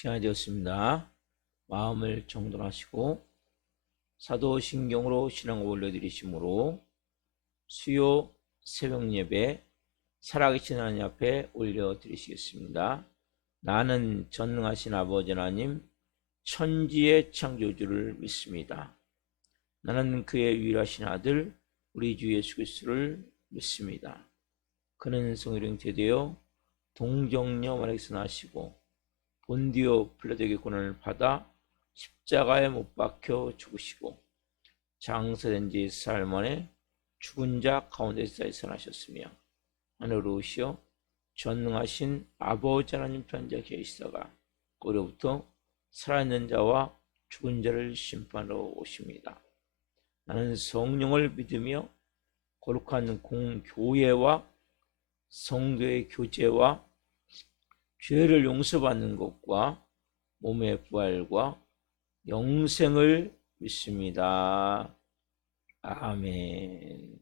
시간이 되었습니다. 마음을 정돈하시고 사도신경으로 신앙을 올려드리심으로 수요 새벽 예배 살아계신 하나님 앞에 올려드리시겠습니다. 나는 전능하신 아버지 하나님 천지의 창조주를 믿습니다. 나는 그의 유일하신 아들 우리 주 예수 그리스도를 믿습니다. 그는 성령 제되어 동정녀 마리아에서 나시고 본디오 빌라도에게 고난을 받아 십자가에 못 박혀 죽으시고 장사된 지 사흘 만에 죽은 자 가운데서 살아나셨으며 하늘로 오시어 전능하신 아버지 하나님 편자 계시다가 거기로부터 살아있는 자와 죽은 자를 심판하러 오십니다. 나는 성령을 믿으며 거룩한 공교회와 성도의 교제와 죄를 용서받는 것과 몸의 부활과 영생을 믿습니다. 아멘.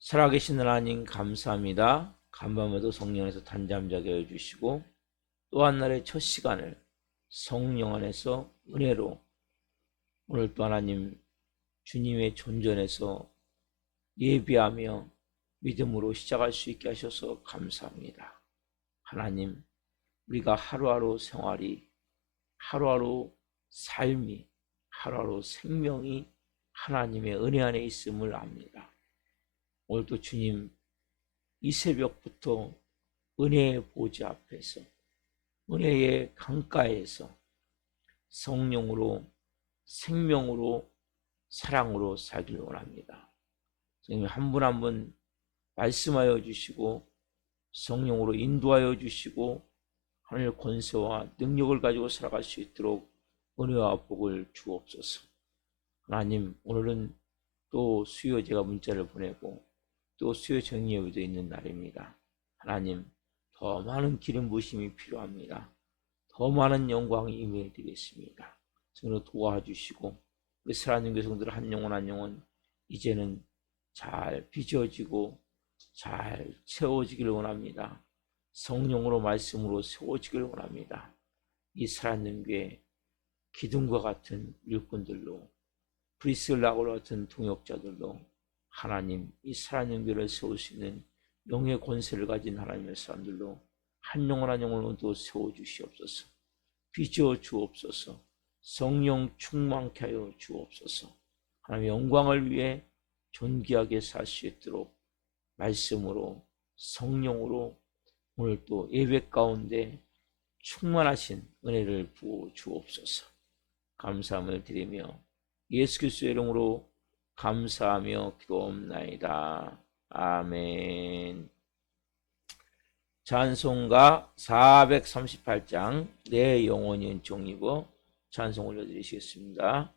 살아계신 하나님 감사합니다. 간밤에도 성령에서 단잠자게 해주시고 또 한 날의 첫 시간을 성령 안에서 은혜로 오늘 또 하나님 주님의 존전에서 예비하며 믿음으로 시작할 수 있게 하셔서 감사합니다. 하나님, 우리가 하루하루 생활이, 하루하루 삶이, 하루하루 생명이 하나님의 은혜 안에 있음을 압니다. 오늘도 주님, 이 새벽부터 은혜의 보좌 앞에서, 은혜의 강가에서 성령으로, 생명으로, 사랑으로 살기를 원합니다. 성령 한 분 한 분 말씀하여 주시고 성령으로 인도하여 주시고 하늘 권세와 능력을 가지고 살아갈 수 있도록 은혜와 복을 주옵소서. 하나님, 오늘은 또 수요 제가 문자를 보내고 또 수요 정예회도 있는 날입니다. 하나님, 더 많은 기름 부으심이 필요합니다. 더 많은 영광이 임해 드리겠습니다. 성령으로 도와주시고 우리 사랑하는 교성들 한 영혼 한 영혼 이제는 잘 빚어지고 잘 채워지기를 원합니다. 성령으로 말씀으로 세워지기를 원합니다. 이 살아있는 교회 기둥과 같은 일꾼들로 브리스라고 같은 동역자들로 하나님 이 살아있는 교회를 세울 수 있는 영의 권세를 가진 하나님의 사람들로 한 영혼 한 영혼을 또 세워주시옵소서. 빚어 주옵소서. 성령 충만케 하여 주옵소서. 하나님의 영광을 위해 존귀하게 살 수 있도록 말씀으로 성령으로 오늘 또 예배 가운데 충만하신 은혜를 부어 주옵소서. 감사함을 드리며 예수 그리스도의 이름으로 감사하며 기도옵나이다. 아멘. 찬송가 438장 내 영혼이 은총이고 찬송 올려드리시겠습니다.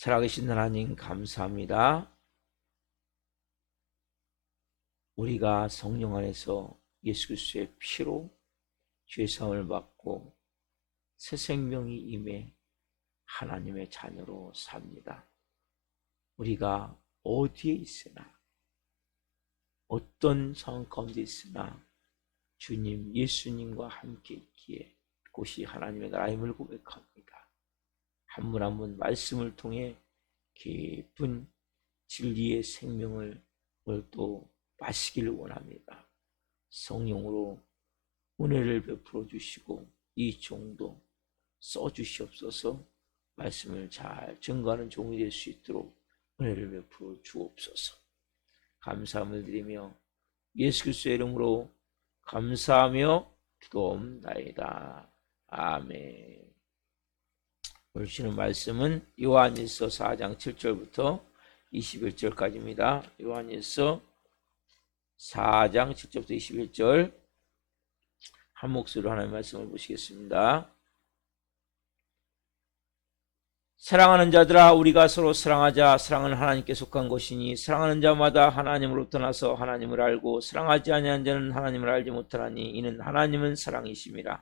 살아계신 하나님 감사합니다. 우리가 성령 안에서 예수 그리스도의 피로 죄사함을 받고 새 생명이 임해 하나님의 자녀로 삽니다. 우리가 어디에 있으나 어떤 상황 가운데 있으나 주님 예수님과 함께 있기에 그것이 하나님의 나라임을 고백합니다. 한 분 한 분 말씀을 통해 깊은 진리의 생명을 오늘 또 마시기를 원합니다. 성령으로 은혜를 베풀어 주시고 이 종도 써 주시옵소서. 말씀을 잘 증거하는 종이 될 수 있도록 은혜를 베풀어 주옵소서. 감사함을 드리며 예수 그리스도의 이름으로 감사하며 기도옵나이다. 아멘. 오늘 주시는 말씀은 요한일서 4장 7절부터 21절까지입니다. 요한일서 4장 7절부터 21절 한 목소리로 하나님의 말씀을 보시겠습니다. 사랑하는 자들아, 우리가 서로 사랑하자. 사랑은 하나님께 속한 것이니 사랑하는 자마다 하나님으로부터 나서 하나님을 알고 사랑하지 아니하는 자는 하나님을 알지 못하나니 이는 하나님은 사랑이심이라.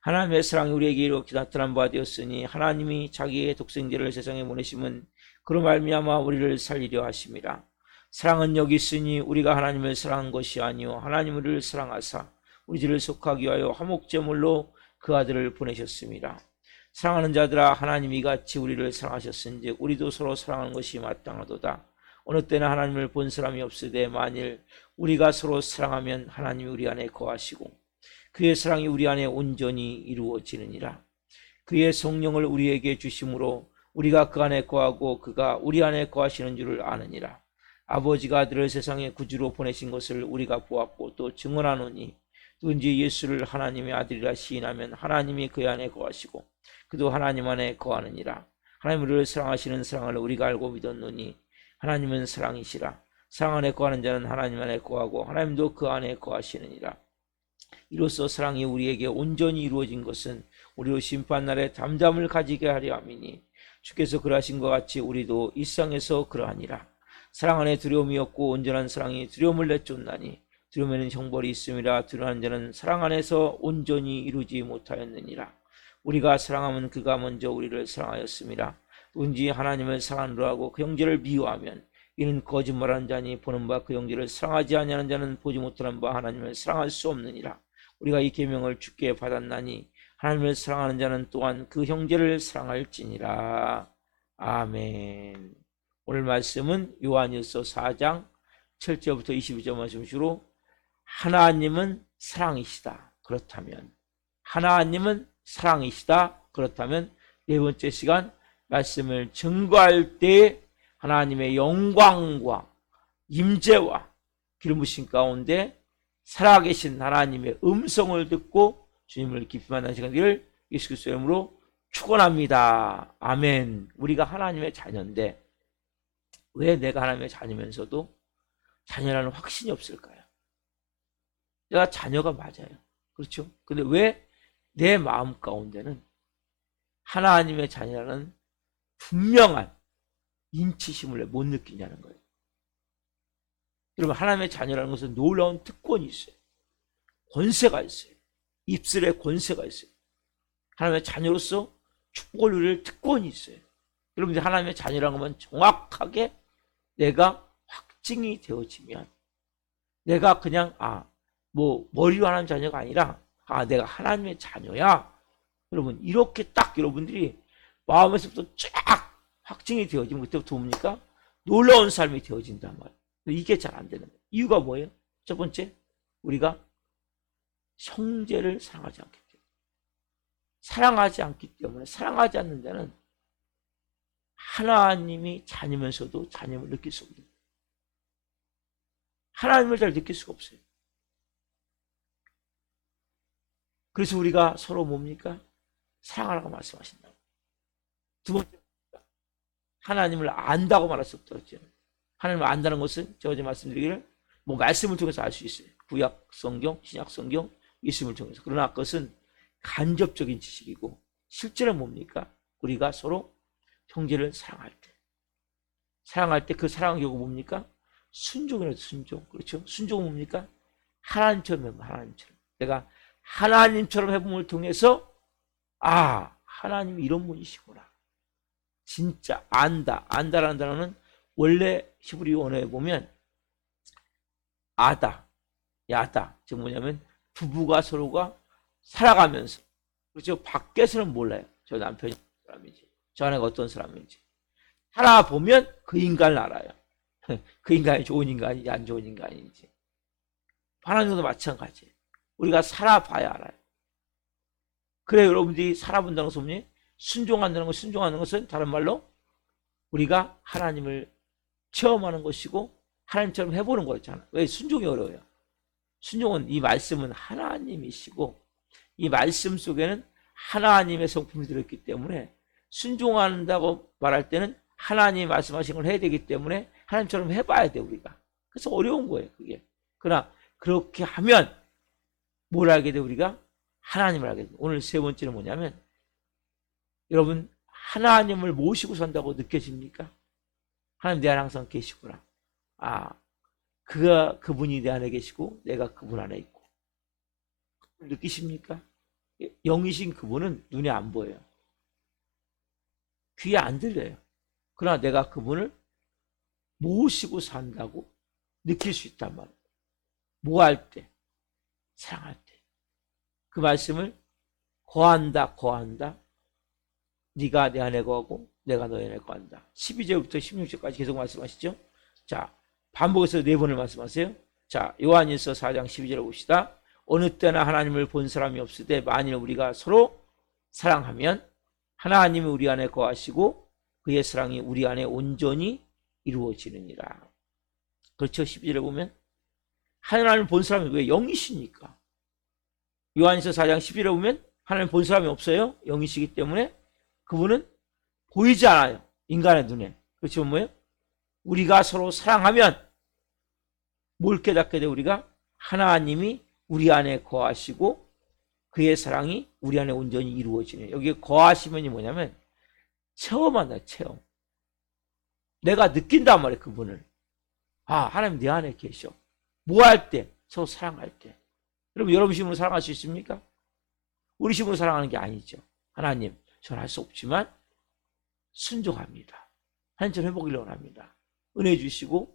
하나님의 사랑이 우리에게 이렇게 나타난 바 되었으니 하나님이 자기의 독생자를 세상에 보내심은 그로 말미암아 우리를 살리려 하심이라. 사랑은 여기 있으니 우리가 하나님을 사랑한 것이 아니요 하나님 우리를 사랑하사 우리 죄를 속하기 위하여 화목제물로 그 아들을 보내셨습니다. 사랑하는 자들아, 하나님이 이같이 우리를 사랑하셨은즉 우리도 서로 사랑하는 것이 마땅하도다. 어느 때는 하나님을 본 사람이 없으되 만일 우리가 서로 사랑하면 하나님이 우리 안에 거하시고 그의 사랑이 우리 안에 온전히 이루어지느니라. 그의 성령을 우리에게 주심으로 우리가 그 안에 거하고 그가 우리 안에 거하시는 줄을 아느니라. 아버지가 아들을 세상에 구주로 보내신 것을 우리가 보았고 또 증언하노니 누군지 예수를 하나님의 아들이라 시인하면 하나님이 그의 안에 거하시고 그도 하나님 안에 거하느니라. 하나님 우리를 사랑하시는 사랑을 우리가 알고 믿었노니 하나님은 사랑이시라. 사랑 안에 거하는 자는 하나님 안에 거하고 하나님도 그 안에 거하시느니라. 이로써 사랑이 우리에게 온전히 이루어진 것은 우리로 심판날에 담담을 가지게 하려 함이니 주께서 그러하신 것 같이 우리도 이 세상에서 그러하니라. 사랑 안에 두려움이 없고 온전한 사랑이 두려움을 내쫓나니 두려움에는 형벌이 있음이라. 두려워하는 자는 사랑 안에서 온전히 이루지 못하였느니라. 우리가 사랑하면 그가 먼저 우리를 사랑하였음이라. 누군지 하나님을 사랑하노라 하고 그 형제를 미워하면 이는 거짓말하는 자니 보는 바 그 형제를 사랑하지 아니하는 자는 보지 못하는 바 하나님을 사랑할 수 없느니라. 우리가 이 계명을 주께 받았나니 하나님을 사랑하는 자는 또한 그 형제를 사랑할지니라. 아멘. 오늘 말씀은 요한일서 4장 7절부터 22절 말씀 주로 하나님은 사랑이시다. 그렇다면 하나님은 사랑이시다. 그렇다면 네 번째 시간 말씀을 증거할 때 하나님의 영광과 임재와 기름 부으심 가운데 살아계신 하나님의 음성을 듣고 주님을 깊이 만나는 시간을 예수 그리스도의 이름으로 축원합니다. 아멘. 우리가 하나님의 자녀인데 왜 내가 하나님의 자녀면서도 자녀라는 확신이 없을까요? 내가 자녀가 맞아요. 그렇죠? 근데 왜 내 마음 가운데는 하나님의 자녀라는 분명한 인치심을 못 느끼냐는 거예요. 여러분, 하나님의 자녀라는 것은 놀라운 특권이 있어요. 권세가 있어요. 입술에 권세가 있어요. 하나님의 자녀로서 축복을 누릴 특권이 있어요. 여러분들 하나님의 자녀라는 것은 정확하게 내가 확증이 되어지면 내가 그냥 머리로 하나님 자녀가 아니라 내가 하나님의 자녀야. 여러분 이렇게 딱 여러분들이 마음에서부터 쫙 확증이 되어지면 그때부터 뭡니까? 놀라운 삶이 되어진단 말이에요. 이게 잘 안 되는 거예요. 이유가 뭐예요? 첫 번째, 우리가 형제를 사랑하지 않기 때문에. 사랑하지 않기 때문에 사랑하지 않는 자는 하나님이 자녀면서도 자녀를 느낄 수 없는 거예요. 하나님을 잘 느낄 수가 없어요. 그래서 우리가 서로 뭡니까? 사랑하라고 말씀하신다고. 두 번째, 하나님을 안다고 말할 수 없다고 했죠. 하나님을 안다는 것은 제가 어제 말씀드리기를 말씀을 통해서 알 수 있어요. 구약 성경, 신약 성경, 예수님을 통해서. 그러나 그것은 간접적인 지식이고 실제는 뭡니까? 우리가 서로 형제를 사랑할 때 사랑할 때 그 사랑의 결과 뭡니까? 순종이라도 순종. 그렇죠? 순종은 뭡니까? 하나님처럼 해보면 하나님처럼. 내가 하나님처럼 해봄을 통해서 아, 하나님이 이런 분이시구나. 진짜 안다. 안다라는 단어는 원래 히브리 원어에 보면 아다, 야다. 즉 뭐냐면 부부가 서로가 살아가면서 그렇죠? 밖에서는 몰라요. 저 남편이 어떤 사람인지, 저 아내가 어떤 사람인지. 살아보면 그 인간을 알아요. 그 인간이 좋은 인간인지 안 좋은 인간인지. 하나님도 마찬가지예요. 우리가 살아봐야 알아요. 그래 여러분들이 살아본다는 것은 뭐니? 순종한다는 것, 순종하는 것은 다른 말로 우리가 하나님을 체험하는 것이고 하나님처럼 해보는 거였잖아. 왜 순종이 어려워요? 순종은 이 말씀은 하나님이시고 이 말씀 속에는 하나님의 성품이 들어있기 때문에 순종한다고 말할 때는 하나님이 말씀하신 걸 해야 되기 때문에 하나님처럼 해봐야 돼 우리가. 그래서 어려운 거예요 그게. 그러나 그렇게 하면 뭘 알게 돼 우리가? 하나님을 알게 돼. 오늘 세 번째는 뭐냐면 여러분 하나님을 모시고 산다고 느껴집니까? 하나님 내 안에 항상 계시구나. 아, 그분이 내 안에 계시고 내가 그분 안에 있고. 느끼십니까? 영이신 그분은 눈에 안 보여요. 귀에 안 들려요. 그러나 내가 그분을 모시고 산다고 느낄 수 있단 말이에요. 뭐 할 때? 사랑할 때. 그 말씀을 거한다, 거한다. 네가 내 안에 거하고 내가 너희 안에 거한다. 12절부터 16절까지 계속 말씀하시죠. 자, 반복해서 4번을 말씀하세요. 자, 요한일서 4장 12절을 봅시다. 어느 때나 하나님을 본 사람이 없으되 만일 우리가 서로 사랑하면 하나님이 우리 안에 거하시고 그의 사랑이 우리 안에 온전히 이루어지느니라. 그렇죠. 12절에 보면 하나님을 본 사람이 왜 영이시니까. 요한일서 4장 11절에 보면 하나님 본 사람이 없어요. 영이시기 때문에 그분은 보이지 않아요. 인간의 눈에. 그렇죠. 뭐예요? 우리가 서로 사랑하면 뭘 깨닫게 돼 우리가? 하나님이 우리 안에 거하시고 그의 사랑이 우리 안에 온전히 이루어지네. 여기 거하시면이 뭐냐면 체험한다. 체험. 내가 느낀단 말이에요. 그분을. 아, 하나님 내 안에 계셔. 뭐 할 때? 서로 사랑할 때. 여러분 여러분 힘으로 사랑할 수 있습니까? 우리 힘으로 사랑하는 게 아니죠. 하나님 저는 할 수 없지만 순종합니다. 하나님처럼 해보기를 원합니다. 은혜 주시고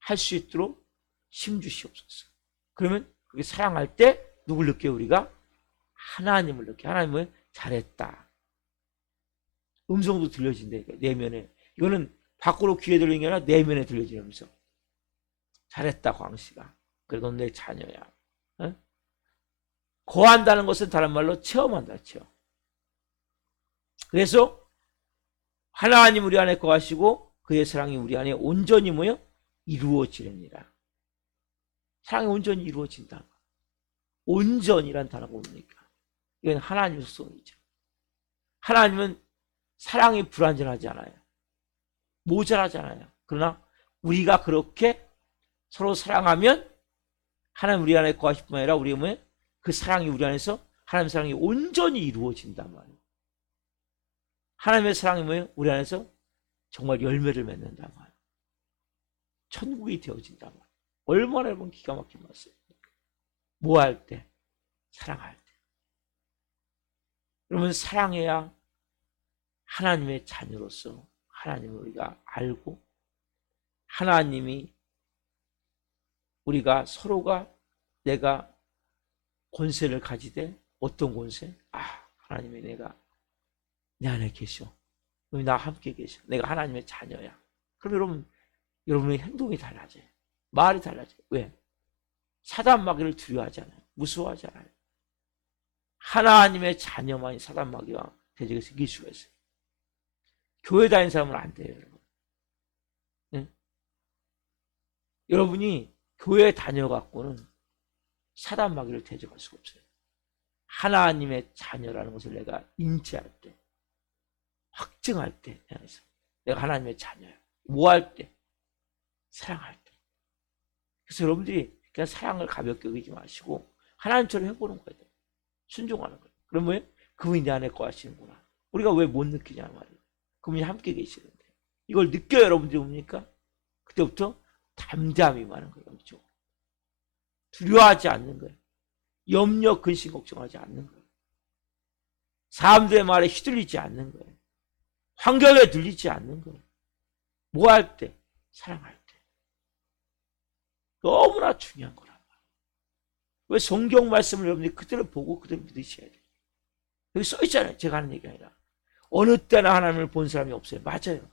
할 수 있도록 힘 주시옵소서. 그러면 그게 사랑할 때 누굴 느껴요? 우리가 하나님을 느껴요. 하나님을 잘했다. 음성도 들려진다. 내면에. 이거는 밖으로 귀에 들리는 게 아니라 내면에 들려지는 음성. 잘했다 광씨가. 그래 넌 내 자녀야. 어? 거한다는 것은 다른 말로 체험한다. 체험. 그래서 하나님 우리 안에 거하시고 그의 사랑이 우리 안에 온전히 뭐요? 이루어지느니라. 사랑이 온전히 이루어진다. 온전이란 단어가 뭡니까? 이건 하나님의 속성이죠. 하나님은 사랑이 불완전하지 않아요. 모자라지 않아요. 그러나 우리가 그렇게 서로 사랑하면 하나님 우리 안에 거하실 뿐 아니라 우리 뭐예요? 그 사랑이 우리 안에서 하나님의 사랑이 온전히 이루어진단 말이에요. 하나님의 사랑이 뭐예요? 우리 안에서 정말 열매를 맺는단 말이에요. 천국이 되어진단 말이에요. 얼마나 여러분 기가 막힌 말씀입니까? 뭐 할 때? 사랑할 때. 여러분 사랑해야 하나님의 자녀로서 하나님을 우리가 알고 하나님이 우리가 서로가 내가 권세를 가지되 어떤 권세? 아, 하나님이 내가 내 안에 계셔. 나와 함께 계셔. 내가 하나님의 자녀야. 그럼 여러분, 여러분의 행동이 달라져요. 말이 달라져요. 왜? 사단 마귀를 두려워하잖아요. 무서워하잖아요. 하나님의 자녀만이 사단 마귀와 대적에서 이길 수가 있어요. 교회 다니는 사람은 안 돼요, 여러분. 네? 여러분이 교회 다녀갖고는 사단 마귀를 대적할 수가 없어요. 하나님의 자녀라는 것을 내가 인지할 때, 확증할 때, 내가 하나님의 자녀야. 뭐 할 때? 사랑할 때. 그래서 여러분들이 그냥 사랑을 가볍게 여기지 마시고 하나님처럼 해보는 거예요. 순종하는 거예요. 그럼 뭐예요? 그분이 내 안에 거하시는구나. 우리가 왜 못 느끼냐 말이에요. 그분이 함께 계시는데. 이걸 느껴요. 여러분들이 뭡니까? 그때부터 담대함이 많은 거예요. 그렇죠? 두려워하지 않는 거예요. 염려, 근심, 걱정하지 않는 거예요. 사람들의 말에 휘둘리지 않는 거예요. 환경에 들리지 않는 거예요. 뭐 할 때? 사랑할 때. 너무나 중요한 거란 말이에요. 왜 성경 말씀을 여러분들이 그대로 보고 그대로 믿으셔야 돼요. 여기 써 있잖아요. 제가 하는 얘기 아니라. 어느 때나 하나님을 본 사람이 없어요. 맞아요.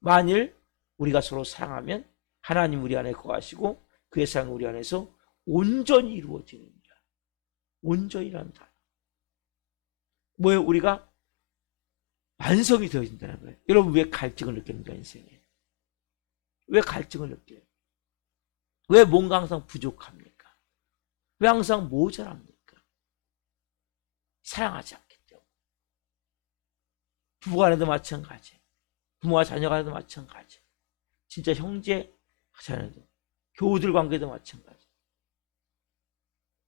만일 우리가 서로 사랑하면 하나님 우리 안에 거하시고 그의 사랑이 우리 안에서 온전히 이루어집니다. 온전이라는 단어. 뭐예요? 우리가 완성이 되어진다는 거예요. 여러분 왜 갈증을 느낍니까? 인생에. 왜 갈증을 느껴요? 왜 뭔가 항상 부족합니까? 왜 항상 모자랍니까? 사랑하지 않기 때문에. 부부간에도 마찬가지. 부모와 자녀간에도 마찬가지. 진짜 형제 자녀도 교우들 관계도 마찬가지.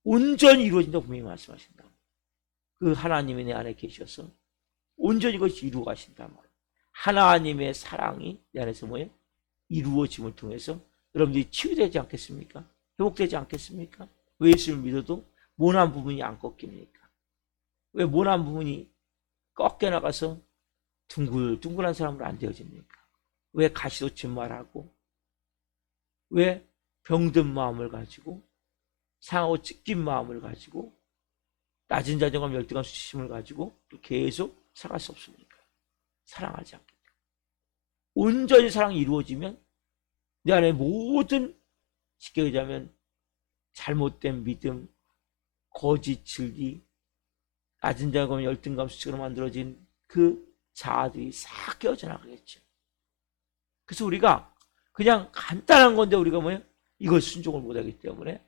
온전히 이루어진다고 분명히 말씀하신다. 그 하나님이 내 안에 계셔서 온전히 그것이 이루어 가신단 말이에요. 하나님의 사랑이 내 안에서 뭐예요? 이루어짐을 통해서 여러분들이 치유되지 않겠습니까? 회복되지 않겠습니까? 왜 예수를 믿어도 모난 부분이 안 꺾입니까? 왜 모난 부분이 꺾여 나가서 둥글둥글한 사람으로 안 되어집니까? 왜 가시돋친 말하고, 왜 병든 마음을 가지고, 상하고 찢긴 마음을 가지고, 낮은 자존감, 열등감, 수치심을 가지고 계속 살아갈 수 없습니까? 사랑하지 않기 때문에. 온전히 사랑이 이루어지면 내 안에 모든, 쉽게 얘기하면 잘못된 믿음, 거짓 진리, 낮은 자존감, 열등감, 수치로 만들어진 그 자아들이 싹 깨어져 나가겠죠. 그래서 우리가 그냥 간단한 건데 우리가 뭐예요? 이걸 순종을 못하기 때문에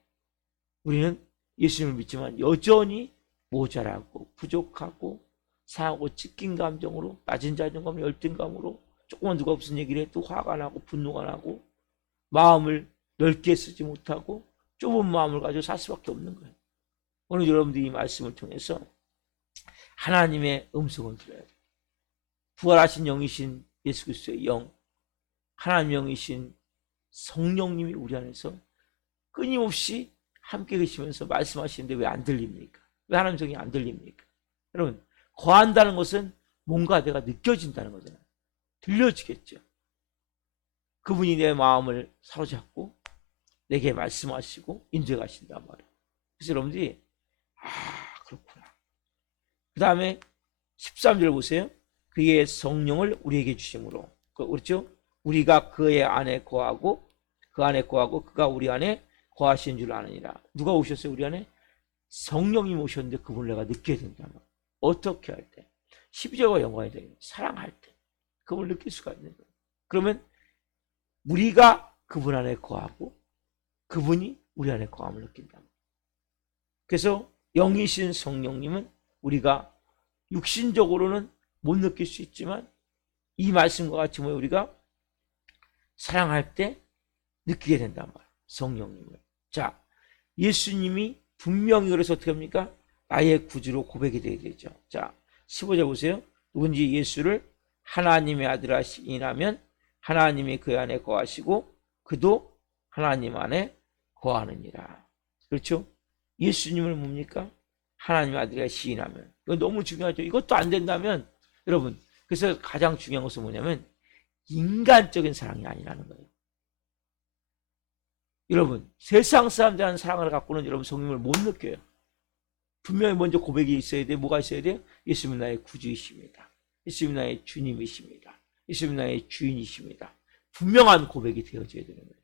우리는 예수님을 믿지만 여전히 모자라고 부족하고 상하고 찢긴 감정으로, 낮은 자존감, 열등감으로 조금만 누가 무슨 얘기를 해도 화가 나고 분노가 나고 마음을 넓게 쓰지 못하고 좁은 마음을 가지고 살 수밖에 없는 거예요. 오늘 여러분들이 이 말씀을 통해서 하나님의 음성을 들어야 돼요. 부활하신 영이신 예수 그리스도의 영, 하나님 영이신 성령님이 우리 안에서 끊임없이 함께 계시면서 말씀하시는데 왜 안 들립니까? 왜 하나님 성이 안 들립니까? 여러분, 거한다는 것은 뭔가 내가 느껴진다는 거잖아요. 들려지겠죠. 그분이 내 마음을 사로잡고 내게 말씀하시고 인도해 가신단 말이에요. 그래서 여러분들이 그렇구나. 그 다음에 13절 보세요. 그의 성령을 우리에게 주심으로, 그렇죠? 우리가 그의 안에 거하고 그 안에 거하고 그가 우리 안에 거하신 줄 아느니라. 누가 오셨어요? 우리 안에 성령님 오셨는데 그분을 내가 느껴야 된다면 어떻게 할 때? 12절과 연관이 돼요. 사랑할 때 그분을 느낄 수가 있는 거예요. 그러면 우리가 그분 안에 거하고 그분이 우리 안에 거함을 느낀다. 그래서 영이신 성령님은 우리가 육신적으로는 못 느낄 수 있지만 이 말씀과 같이 우리가 사랑할 때 느끼게 된단 말이에요. 성령님을. 자, 예수님이 분명히 그래서 어떻게 합니까? 나의 구주로 고백이 되어야 되죠. 자, 15절 보세요. 누군지 예수를 하나님의 아들 하시니라면 하나님이 그 안에 거하시고 그도 하나님 안에 거하느니라. 그렇죠? 예수님을 뭡니까? 하나님의 아들이라 시인하면. 이거 너무 중요하죠. 이것도 안 된다면 여러분, 그래서 가장 중요한 것은 뭐냐면 인간적인 사랑이 아니라는 거예요. 여러분, 세상 사람들하는 사랑을 갖고는 여러분 성령을 못 느껴요. 분명히 먼저 고백이 있어야 돼. 뭐가 있어야 돼요? 예수님은 나의 구주이십니다. 예수님은 나의 주님이십니다. 예수님은 나의 주인이십니다. 분명한 고백이 되어져야 되는 거예요.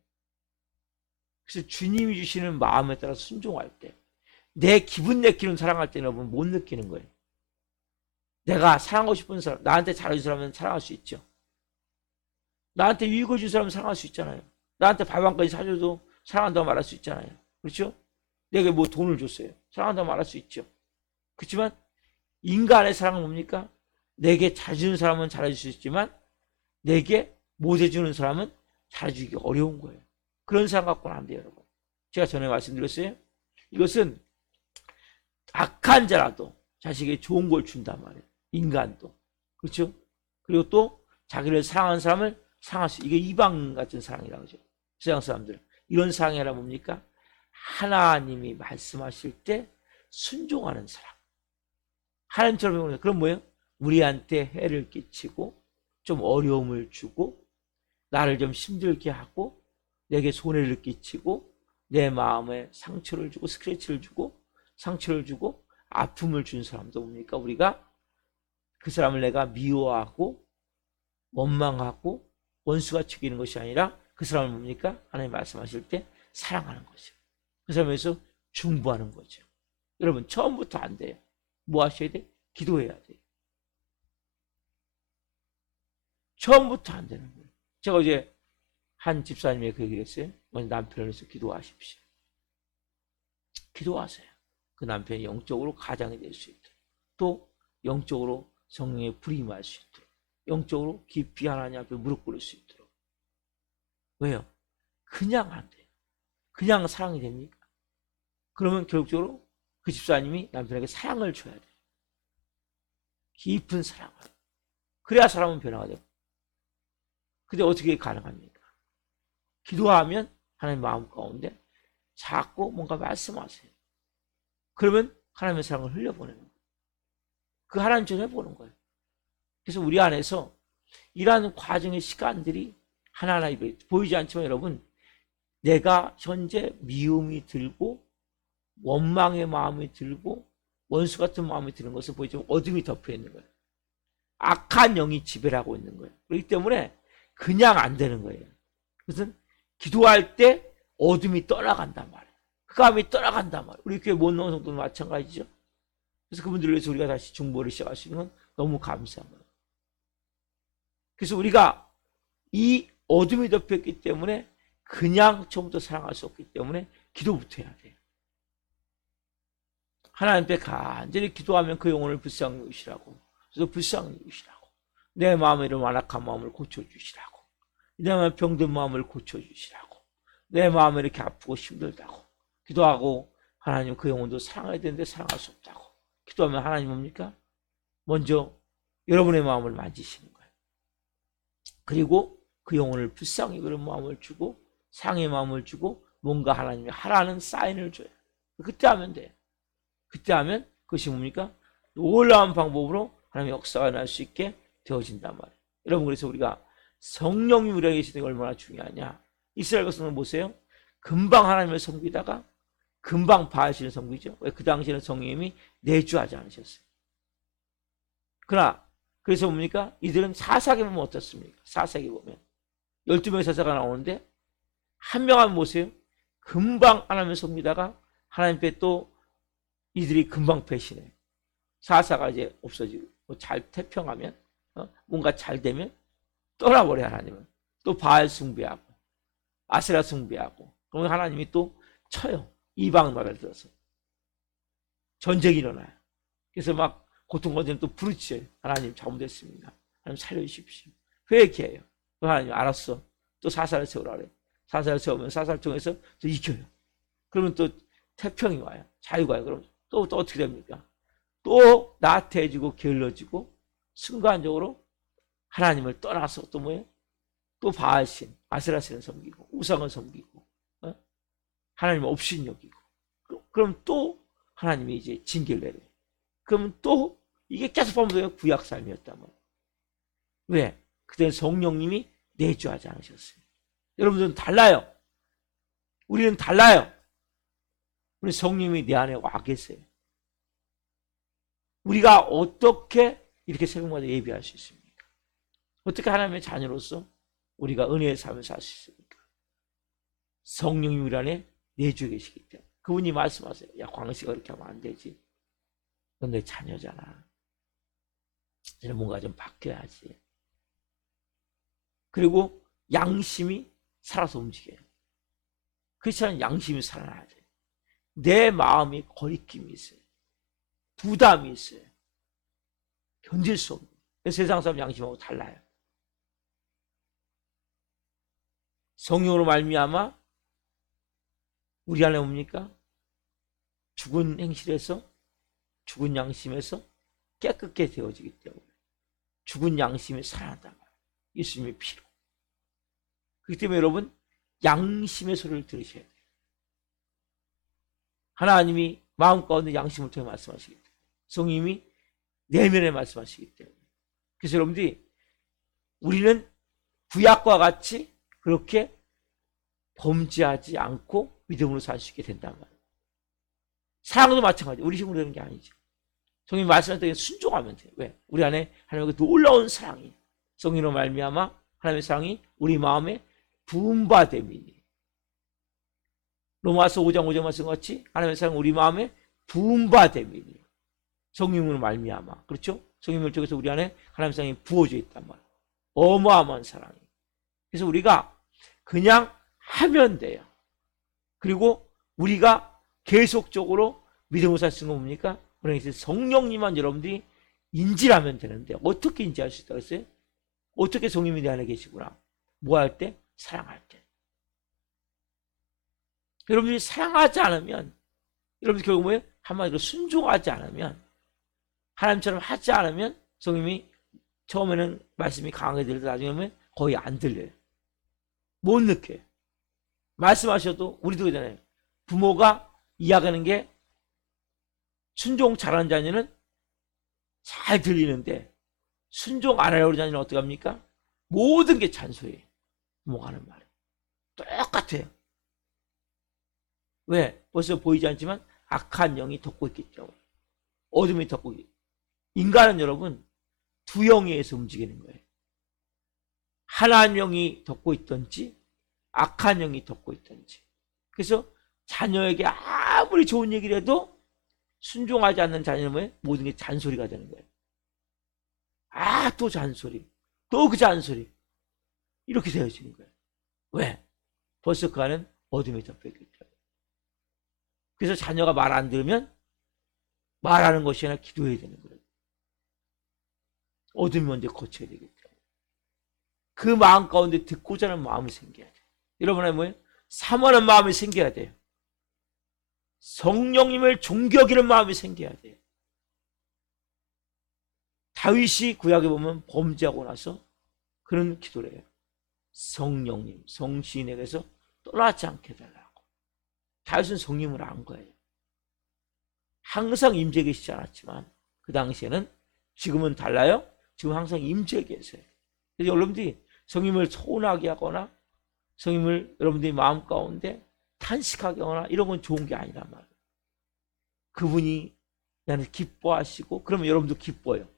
그래서 주님이 주시는 마음에 따라 순종할 때, 내 기분 내키는 사랑할 때는 여러분 못 느끼는 거예요. 내가 사랑하고 싶은 사람, 나한테 잘해준 사람은 사랑할 수 있죠. 나한테 유익을 준 사람은 사랑할 수 있잖아요. 나한테 밥 한 까지 사줘도 사랑한다고 말할 수 있잖아요. 그렇죠? 내게 뭐 돈을 줬어요. 사랑한다고 말할 수 있죠. 그렇지만 인간의 사랑은 뭡니까? 내게 잘해주는 사람은 잘해줄 수 있지만 내게 못해주는 사람은 잘해주기 어려운 거예요. 그런 사람 갖고는 안 돼요, 여러분. 제가 전에 말씀드렸어요. 이것은 악한 자라도 자식에게 좋은 걸 준단 말이에요. 인간도. 그렇죠? 그리고 또 자기를 사랑하는 사람을 사랑할 수, 이게 이방 같은 사랑이라고 하죠. 서양 사람들. 이런 사랑이라 뭡니까? 하나님이 말씀하실 때 순종하는 사랑. 하나님처럼, 그럼 뭐예요? 우리한테 해를 끼치고 좀 어려움을 주고 나를 좀 힘들게 하고 내게 손해를 끼치고 내 마음에 상처를 주고 스크래치를 주고 상처를 주고 아픔을 준 사람도 뭡니까? 우리가 그 사람을 내가 미워하고 원망하고 원수가 죽이는 것이 아니라 그 사람을 뭡니까? 하나님 말씀하실 때 사랑하는 거죠. 그 사람에서 중보하는 거죠. 여러분 처음부터 안 돼요. 뭐 하셔야 돼? 기도해야 돼요. 처음부터 안 되는 거예요. 제가 어제 한 집사님이 그 얘기를 했어요. 먼저 남편을 위해서 기도하십시오. 기도하세요. 그 남편이 영적으로 가장이 될 수 있도록, 또 영적으로 성령의 불이 임할 수 있도록, 영적으로 깊이 하나님 앞에 무릎 꿇을 수 있도록. 왜요? 그냥 안 돼요. 그냥 사랑이 됩니까? 그러면 결국적으로 그 집사님이 남편에게 사랑을 줘야 돼요. 깊은 사랑을. 그래야 사람은 변화가 돼요. 근데 어떻게 가능합니까? 기도하면 하나님 마음 가운데 자꾸 뭔가 말씀하세요. 그러면 하나님의 사랑을 흘려보내는 거예요. 그 하나님처럼 해보는 거예요. 그래서 우리 안에서 이러한 과정의 시간들이 하나하나 보이지 않지만 여러분, 내가 현재 미움이 들고 원망의 마음이 들고 원수 같은 마음이 드는 것을 보이지만 어둠이 덮여 있는 거예요. 악한 영이 지배를 하고 있는 거예요. 그렇기 때문에 그냥 안 되는 거예요. 그것은 기도할 때 어둠이 떠나간단 말이에요. 흑암이 떠나간단 말이에요. 우리 교회 못 나온 성도도 마찬가지죠. 그래서 그분들을 위해서 우리가 다시 중보를 시작할 수 있는 건 너무 감사한 거예요. 그래서 우리가 이 어둠이 덮였기 때문에 그냥 처음부터 사랑할 수 없기 때문에 기도부터 해야 돼요. 하나님 앞에 간절히 기도하면 그 영혼을 불쌍히 여기시라고, 그래서 불쌍히 여기시라고, 내 마음에 이런 완악한 마음을 고쳐주시라고, 내 마음에 병든 마음을 고쳐주시라고, 내 마음에 이렇게 아프고 힘들다고 기도하고, 하나님 그 영혼도 사랑해야 되는데 사랑할 수 없다고 기도하면 하나님 뭡니까? 먼저 여러분의 마음을 만지시는 거예요. 그리고 그 영혼을 불쌍히 그런 마음을 주고 사랑의 마음을 주고 뭔가 하나님이 하라는 사인을 줘요. 그때 하면 돼요. 그때 하면 그것이 뭡니까? 놀라운 방법으로 하나님의 역사가 날 수 있게 되어진단 말이에요. 여러분, 그래서 우리가 성령이 우리에게 계시는 게 얼마나 중요하냐. 이스라엘 백성은 보세요. 금방 하나님을 섬기다가 금방 바알신을 섬기죠. 왜? 그 당시에는 성령님이 내주하지 않으셨어요. 그러나 그래서 뭡니까? 이들은 사사기 보면 어떻습니까? 사사기 보면 12명의 사사가 나오는데 한 명 하면 보세요. 금방 하나님을 섬기다가 하나님께 또 이들이 금방 배신해. 사사가 이제 없어지고 잘 태평하면 뭔가 잘 되면 떠나버려. 하나님은 또 바알 숭배하고 아세라 숭배하고, 그러면 하나님이 또 쳐요. 이방 나라를 들어서 전쟁이 일어나요. 그래서 막 고통받으면 또 부르짖어요. 하나님 잘못했습니다. 하나님 살려주십시오. 회개해요. 하나님 알았어. 또 사사를 세우라 그래요. 사사를 세우면 사사를 통해서 또 이겨요. 그러면 또 태평이 와요. 자유가 와요. 그럼 또 어떻게 됩니까? 또 나태해지고 게을러지고 순간적으로 하나님을 떠나서 또 뭐예요? 또 바알신, 아세라신을 섬기고 우상을 섬기고 하나님 없인 여기고, 그럼 또 하나님이 이제 징계를 내려요. 그러면 또 이게 계속 반복되는 구약 삶이었단 말이에요. 왜? 그때는 성령님이 내주하지 않으셨어요. 여러분들은 달라요. 우리는 달라요. 우리 성령님이 내 안에 와 계세요. 우리가 어떻게 이렇게 새벽마다 예배할 수 있습니까? 어떻게 하나님의 자녀로서 우리가 은혜의 삶을 살 수 있습니까? 성령님 우리 안에 내주에 계시기 때문에. 그분이 말씀하세요. 야, 광식아 그렇게 하면 안 되지. 넌 내 자녀잖아. 이제 뭔가 좀 바뀌어야지. 그리고 양심이 살아서 움직여요. 그렇지만 양심이 살아나야 돼요. 내 마음이 거리낌이 있어요. 부담이 있어요. 견딜 수 없는. 세상 사람 양심하고 달라요. 성령으로 말미암아 우리 안에 뭡니까? 죽은 행실에서, 죽은 양심에서 깨끗게 되어지기 때문에 죽은 양심이 살아난단 말이에요. 예수님의 피로. 그렇기 때문에 여러분 양심의 소리를 들으셔야 돼요. 하나님이 마음 가운데 양심을 통해 말씀하시기 때문에, 성령님이 내면에 말씀하시기 때문에. 그래서 여러분들이 우리는 구약과 같이 그렇게 범죄하지 않고 믿음으로 살 수 있게 된단 말이에요. 사랑도 마찬가지. 우리 힘으로 되는 게 아니죠. 성령님 말씀할 때 순종하면 돼요. 왜? 우리 안에 하나님의 놀라운 사랑이, 성령으로 말미암아 하나님의 사랑이 우리 마음에 부음바됨이니. 로마서 5장 5절 말씀 같이 하나님의 사랑 우리 마음에 부음바됨이니. 성령으로 말미암아. 그렇죠? 성령을 통해서 우리 안에 하나님의 사랑이 부어져 있단 말이에요. 어마어마한 사랑이. 그래서 우리가 그냥 하면 돼요. 그리고 우리가 계속적으로 믿음으로 살 수 있는 건 뭡니까? 그러니까 성령님만 여러분들이 인지를 하면 되는데, 어떻게 인지할 수 있다고 했어요? 어떻게 성령님이 내 안에 계시구나. 뭐 할 때? 사랑할 때. 여러분들이 사랑하지 않으면, 여러분들 결국 뭐예요? 한마디로 순종하지 않으면, 하나님처럼 하지 않으면 성령님이 처음에는 말씀이 강하게 들려도 나중에 거의 안 들려요. 못 느껴요. 말씀하셔도 우리도 그러잖아요. 부모가 이야기하는 게 순종 잘하는 자녀는 잘 들리는데 순종 안 하려고 하는 자녀는 어떻게 합니까? 모든 게 잔소리예요. 부모가 하는 말이 똑같아요. 왜? 벌써 보이지 않지만 악한 영이 덮고 있기 때문에. 어둠이 덮고 있기 때문에. 인간은 여러분 두 영에 의해서 움직이는 거예요. 하나님 영이 덮고 있든지 악한 영이 덮고 있든지. 그래서 자녀에게 아무리 좋은 얘기를 해도 순종하지 않는 자녀는 모든 게 잔소리가 되는 거예요. 아, 또 잔소리. 또 그 잔소리. 이렇게 되어지는 거예요. 왜? 벌써 그 안은 어둠이 덮여있기 때문에. 그래서 자녀가 말 안 들으면 말하는 것이 아니라 기도해야 되는 거예요. 어둠이 먼저 거쳐야 되기 때문에. 그 마음 가운데 듣고자 하는 마음이 생겨야 돼요. 여러분의 뭐예요? 사모하는 마음이 생겨야 돼요. 성령님을 존경하는 마음이 생겨야 돼요. 다윗이 구약에 보면 범죄하고 나서 그런 기도를 해요. 성령님, 성신에게서 떠나지 않게 해달라고. 다윗은 성령님을 안 거예요. 항상 임재 계시지 않았지만 그 당시에는, 지금은 달라요. 지금 항상 임재 계세요. 그래서 여러분들이 성령님을 소원하게 하거나 성령님을 여러분들이 마음 가운데 탄식하게 하거나 이런 건 좋은 게 아니란 말이에요. 그분이 나는 기뻐하시고, 그러면 여러분도 기뻐요.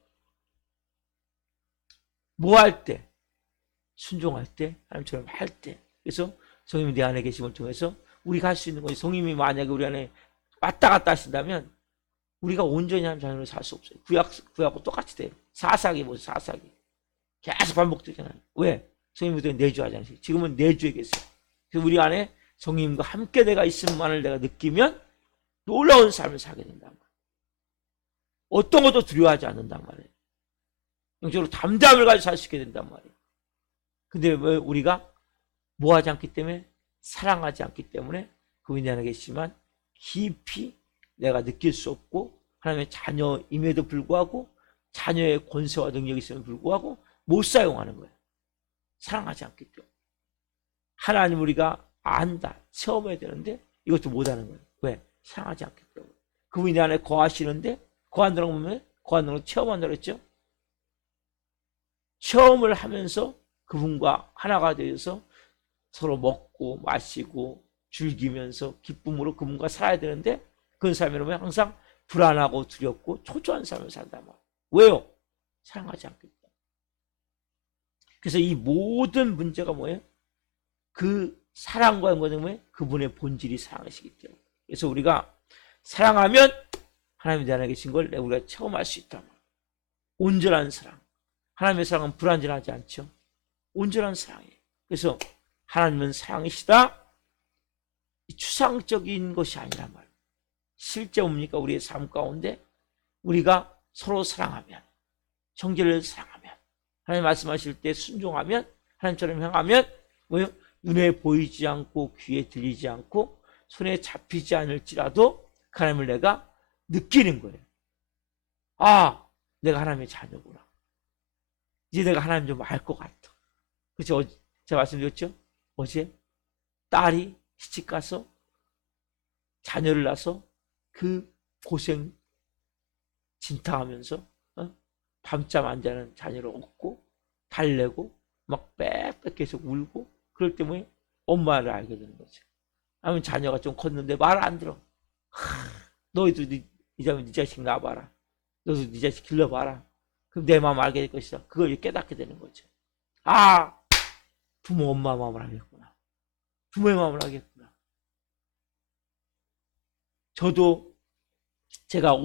뭐 할 때? 순종할 때, 하나님처럼 할 때. 그래서 성령님이 내 안에 계심을 통해서 우리가 할 수 있는 것이, 성령님이 만약에 우리 안에 왔다 갔다 하신다면 우리가 온전히 하나님 자녀로 살 수 없어요. 구약하고 똑같이 돼요. 사사기 뭐죠? 사사기. 계속 반복되잖아요. 왜? 성령님이 내주하잖아요. 지금은 내주에 계세요. 그래서 우리 안에 성령님과 함께 내가 있음만을 내가 느끼면 놀라운 삶을 살게 된단 말이에요. 어떤 것도 두려워하지 않는단 말이에요. 영적으로 담대함을 가지고 살 수 있게 된단 말이에요. 근데 왜 우리가 뭐 하지 않기 때문에? 사랑하지 않기 때문에 그분이 안에 계시지만 깊이 내가 느낄 수 없고, 하나님의 자녀임에도 불구하고, 자녀의 권세와 능력이 있음에도 불구하고 못 사용하는 거예요. 사랑하지 않기 때문에. 하나님 우리가 안다, 체험해야 되는데 이것도 못하는 거예요. 왜? 사랑하지 않기 때문에. 그분이 내 안에 거하시는데, 거한다는 거 보면 거한다는 거 체험한다고 했죠. 체험을 하면서 그분과 하나가 되어서 서로 먹고 마시고 즐기면서 기쁨으로 그분과 살아야 되는데, 그런 삶이라면 항상 불안하고 두렵고 초조한 삶을 산단 말이에요. 왜요? 사랑하지 않기 때문에. 그래서 이 모든 문제가 뭐예요? 그 사랑과 연관된 뭐예요? 그분의 본질이 사랑이시기 때문에. 그래서 우리가 사랑하면 하나님이 내 안에 계신 걸 우리가 체험할 수 있단 말이에요. 온전한 사랑. 하나님의 사랑은 불완전하지 않죠. 온전한 사랑이에요. 그래서 하나님은 사랑이시다. 추상적인 것이 아니란 말이에요. 실제 뭡니까? 우리의 삶 가운데 우리가 서로 사랑하면, 형제를 사랑하면, 하나님 말씀하실 때 순종하면, 하나님처럼 행하면 뭐예요? 눈에 보이지 않고 귀에 들리지 않고 손에 잡히지 않을지라도 그 하나님을 내가 느끼는 거예요. 아, 내가 하나님의 자녀구나. 이제 내가 하나님 좀 알 것 같아. 그렇죠? 제가 말씀드렸죠? 어제 딸이 시집가서 자녀를 낳아서 그 고생 진탕하면서 밤잠 안 자는 자녀를 얻고 달래고 막 빽빽 계속 울고 그럴 때 뭐예요? 엄마를 알게 되는 거죠. 아니면 자녀가 좀 컸는데 말 안 들어. 너희도 네 자식 낳아봐라. 너도 네 자식 길러봐라. 그럼 내 마음 알게 될 것이다. 그걸 깨닫게 되는 거죠. 아, 부모 엄마 마음을 알겠구나. 부모의 마음을 알겠구나. 저도 제가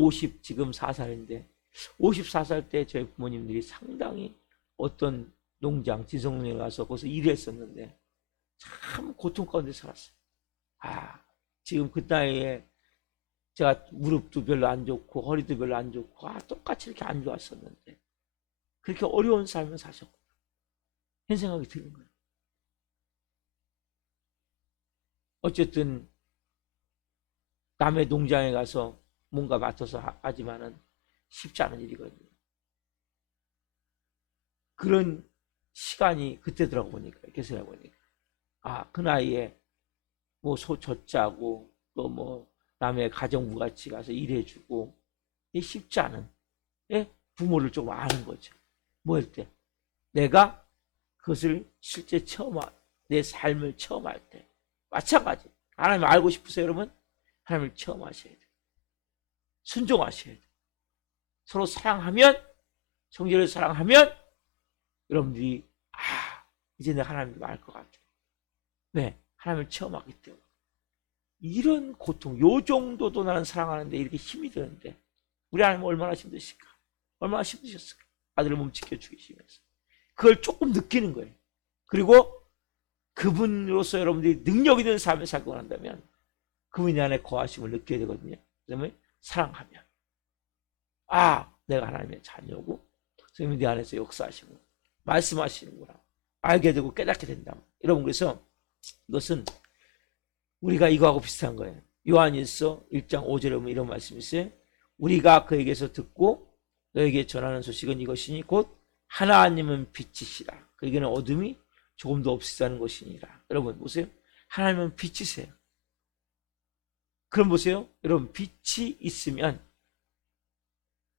지금 4살인데 54살 때 저희 부모님들이 상당히 어떤 농장, 지성농장에 가서 거기서 일을 했었는데 참 고통 가운데 살았어요. 아, 지금 그 나이에 제가 무릎도 별로 안 좋고 허리도 별로 안 좋고 똑같이 이렇게 안 좋았었는데 그렇게 어려운 삶을 사셨구나. 이런 생각이 드는 거예요. 어쨌든 남의 농장에 가서 뭔가 맡아서 하지만은 쉽지 않은 일이거든요. 그런 시간이 그때 들어보니까 이렇게 생각해보니까 그 나이에 뭐 소 젖자고 또 뭐 남의 가정부 같이 가서 일해주고 이게 쉽지 않은 부모를 좀 아는 거죠. 뭐 할 때 내가 그것을 실제 내 삶을 처음 할 때 마찬가지. 하나님을 알고 싶으세요, 여러분? 하나님을 처음 하셔야 돼요. 순종하셔야 돼요. 서로 사랑하면, 성질을 사랑하면 여러분들이 이제 내가 하나님을 알 것 같아요. 왜? 하나님을 처음 하기 때문에. 이런 고통, 요 정도도 나는 사랑하는데 이렇게 힘이 드는데 우리 하나님 얼마나 힘드실까? 얼마나 힘드셨을까? 아들을 몸지켜 죽이시면서. 그걸 조금 느끼는 거예요. 그리고 그분으로서 여러분들이 능력 있는 삶을 살고 한다면 그분이 안에 거하심을 느껴야 되거든요. 그다음에 사랑하면 내가 하나님의 자녀고 선생님이 내 안에서 역사하시고 말씀하시는구나 알게 되고 깨닫게 된다. 여러분 그래서 이것은 우리가 이거하고 비슷한 거예요. 요한일서 1장 5절에 보면 이런 말씀이 있어요. 우리가 그에게서 듣고 너에게 전하는 소식은 이것이니 곧 하나님은 빛이시라. 그에게는 어둠이 조금도 없으시다는 것이니라. 여러분 보세요. 하나님은 빛이세요. 그럼 보세요. 여러분 빛이 있으면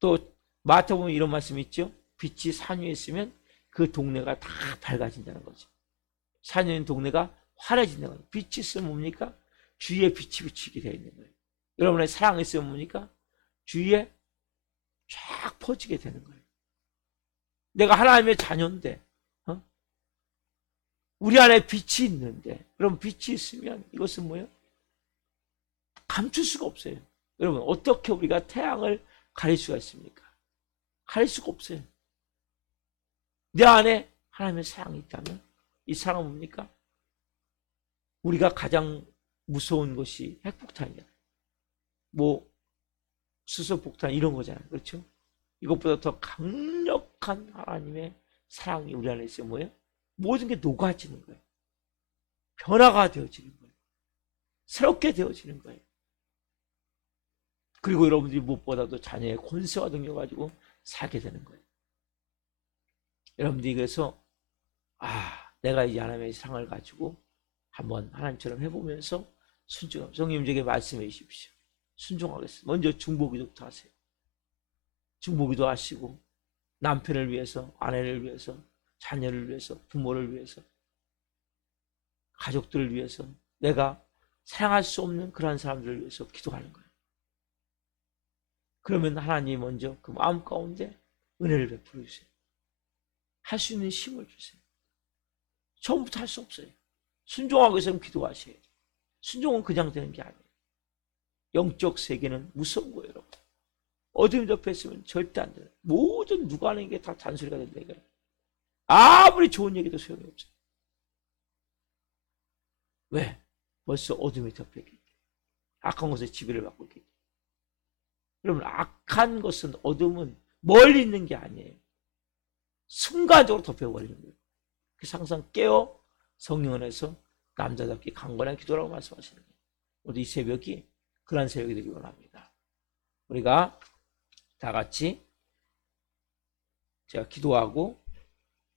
또 마태복음에 이런 말씀이 있죠. 빛이 산 위에 있으면 그 동네가 다 밝아진다는 거죠. 산 위에 있는 동네가 환해진다는 거예요. 빛이 있으면 뭡니까? 주위에 빛이 비치게 되어 있는 거예요. 여러분의 사랑이 있으면 뭡니까? 주위에 쫙 퍼지게 되는 거예요. 내가 하나님의 자녀인데 우리 안에 빛이 있는데 여러분 빛이 있으면 이것은 뭐예요? 감출 수가 없어요. 여러분 어떻게 우리가 태양을 가릴 수가 있습니까? 가릴 수가 없어요. 내 안에 하나님의 사랑이 있다면 이 사랑은 뭡니까? 우리가 가장 무서운 것이 핵폭탄이잖아요. 뭐 수소폭탄 이런 거잖아요. 그렇죠? 이것보다 더 강력한 하나님의 사랑이 우리 안에 있어요. 뭐예요? 모든 게 녹아지는 거예요. 변화가 되어지는 거예요. 새롭게 되어지는 거예요. 그리고 여러분들이 무엇보다도 자녀의 권세와 능력을 가지고 살게 되는 거예요. 여러분들이 그래서 내가 이 하나님의 사랑을 가지고 한번 하나님처럼 해보면서 순종하고 성령님에게 말씀해 주십시오. 순종하겠습니다. 먼저 중보기도부터 하세요. 중보기도 하시고 남편을 위해서, 아내를 위해서, 자녀를 위해서, 부모를 위해서, 가족들을 위해서, 내가 사랑할 수 없는 그러한 사람들을 위해서 기도하는 거예요. 그러면 하나님이 먼저 그 마음 가운데 은혜를 베풀어 주세요. 할 수 있는 힘을 주세요. 처음부터 할 수 없어요. 순종하기 위해서는 기도하셔야 돼요. 순종은 그냥 되는 게 아니에요. 영적 세계는 무서운 거예요, 여러분. 어둠이 덮여있으면 절대 안 돼요. 모든 누가 하는 게 다 잔소리가 된다 이거예요. 아무리 좋은 얘기도 소용이 없어요. 왜? 벌써 어둠이 덮여있기 때문에. 악한 것에 지배를 받고 있기 때문에. 여러분 악한 것은 어둠은 멀리 있는 게 아니에요. 순간적으로 덮여버리는 거예요. 그래서 항상 깨어 성령 안에서 남자답게 강건한 기도라고 말씀하시는 거예요. 우리 이 새벽이 그런 새벽이 되기 원합니다. 우리가 다 같이 제가 기도하고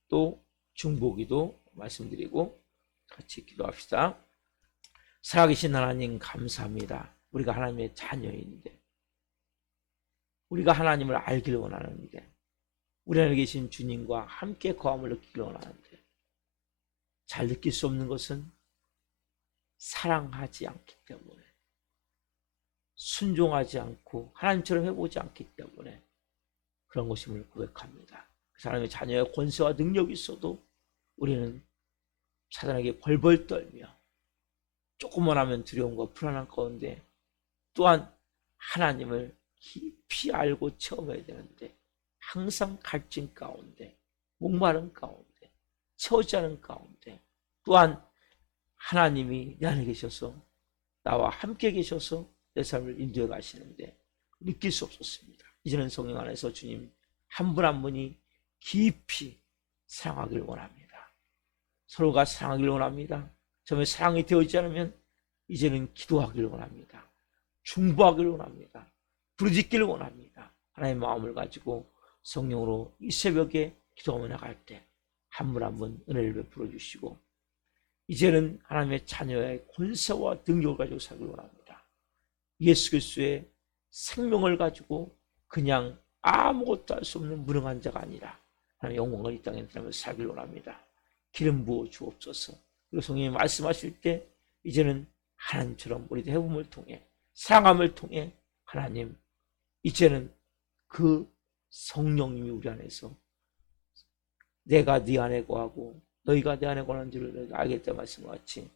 또 중보기도 말씀드리고 같이 기도합시다. 살아계신 하나님 감사합니다. 우리가 하나님의 자녀인데, 우리가 하나님을 알기를 원하는데, 우리 안에 계신 주님과 함께 거함을 느끼기를 원하는데, 잘 느낄 수 없는 것은 사랑하지 않기 때문에, 순종하지 않고 하나님처럼 해보지 않기 때문에 그런 것임을 고백합니다. 그 사람의 자녀의 권세와 능력이 있어도 우리는 사단에게 벌벌 떨며 조금만 하면 두려움과 불안한 가운데, 또한 하나님을 깊이 알고 체험해야 되는데 항상 갈증 가운데, 목마른 가운데, 채우지 않은 가운데, 또한 하나님이 내 안에 계셔서 나와 함께 계셔서 내 삶을 인도해 가시는데 느낄 수 없었습니다. 이제는 성령 안에서 주님 한 분 한 분이 깊이 사랑하기를 원합니다. 서로가 사랑하기를 원합니다. 처음에 사랑이 되어지지 않으면 이제는 기도하기를 원합니다. 중보하기를 원합니다. 부르짖기를 원합니다. 하나님의 마음을 가지고 성령으로 이 새벽에 기도하며 나갈 때 한 분 한 분 은혜를 베풀어 주시고, 이제는 하나님의 자녀의 권세와 능력을 가지고 살기를 원합니다. 예수 그리스도의 생명을 가지고 그냥 아무것도 할 수 없는 무능한 자가 아니라 하나님의 영광을 이 땅에 드리면서 살기를 원합니다. 기름 부어 주옵소서. 그리고 성령님 말씀하실 때 이제는 하나님처럼 우리도 해봄을 통해, 사랑함을 통해 하나님, 이제는 그 성령님이 우리 안에서 내가 네 안에 거하고 너희가 내 안에 거하는 줄을 알겠다 말씀과 같이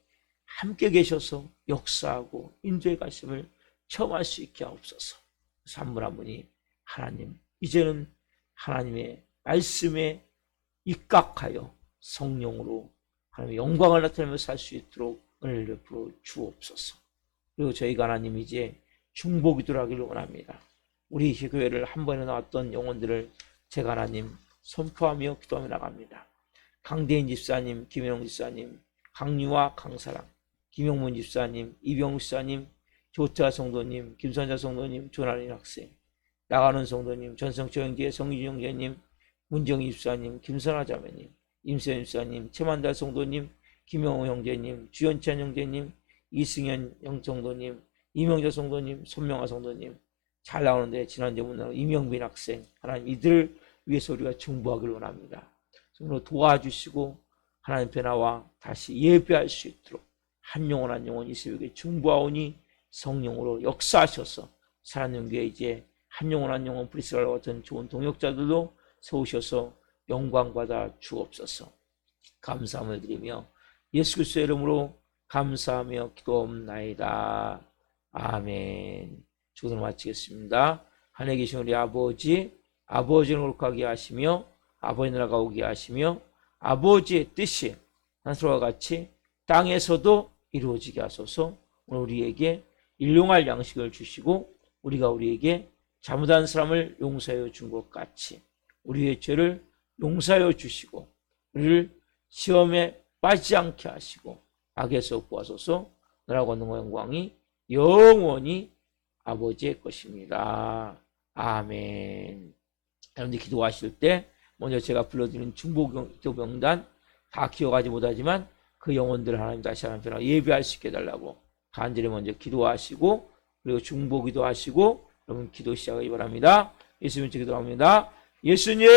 함께 계셔서 역사하고 인도해 가심을 체험할 수 있게 하옵소서. 그래서 한 분 한 분이 하나님, 이제는 하나님의 말씀에 입각하여 성령으로 하나님의 영광을 나타내며 살 수 있도록 은혜를 베풀어 주옵소서. 그리고 저희가 하나님 이제 중보기도를 하기를 원합니다. 우리 교회를 한 번에 나왔던 영혼들을 제가 하나님 선포하며 기도하며 나갑니다. 강대인 집사님, 김영웅 집사님, 강유와 강사랑, 김영문 집사님, 이병우 집사님, 조차 성도님, 김선자 성도님, 조나린 학생, 나가는 성도님, 전성철 형제, 성희준 형제님, 문정희 집사님, 김선아 자매님, 임세현 집사님, 최만달 성도님, 김영호 형제님, 주현찬 형제님, 이승현 성도님, 이명자 성도님, 손명아 성도님, 잘 나오는데 지난주에 못 나온 이명빈 학생, 하나님 이들을 위해서 우리가 중보하기를 원합니다. 정말 도와주시고 하나님 변화와 다시 예배할 수 있도록 한 영혼 한 영혼 이 새벽에 중보하오니 성령으로 역사하셔서 사랑하는 교회 이제 한 영혼 한 영혼 브리스라 같은 좋은 동역자들도 세우셔서 영광 받아 주옵소서. 감사함을 드리며 예수 그리스도의 이름으로 감사하며 기도옵나이다. 아멘. 주기도 마치겠습니다. 하늘에 계신 우리 아버지, 아버지를 거룩하게 하시며 아버지 나라가 오게 하시며 아버지의 뜻이 하늘과 같이 땅에서도 이루어지게 하소서. 오늘 우리에게 일용할 양식을 주시고 우리가 우리에게 잘못한 사람을 용서하여 준 것 같이 우리의 죄를 용서하여 주시고 우리를 시험에 빠지지 않게 하시고 악에서 구하소서. 나라와 권능과 영광이 영원히 아버지의 것입니다. 아멘. 여러분들 기도하실 때 먼저 제가 불러드리는 중보기도명단 다 기억하지 못하지만 그 영혼들을 하나님 다시 한번 예배할 수 있게 해달라고 간절히 먼저 기도하시고 그리고 중보기도 하시고 여러분 기도 시작하기 바랍니다. 예수님 기도합니다. 예수님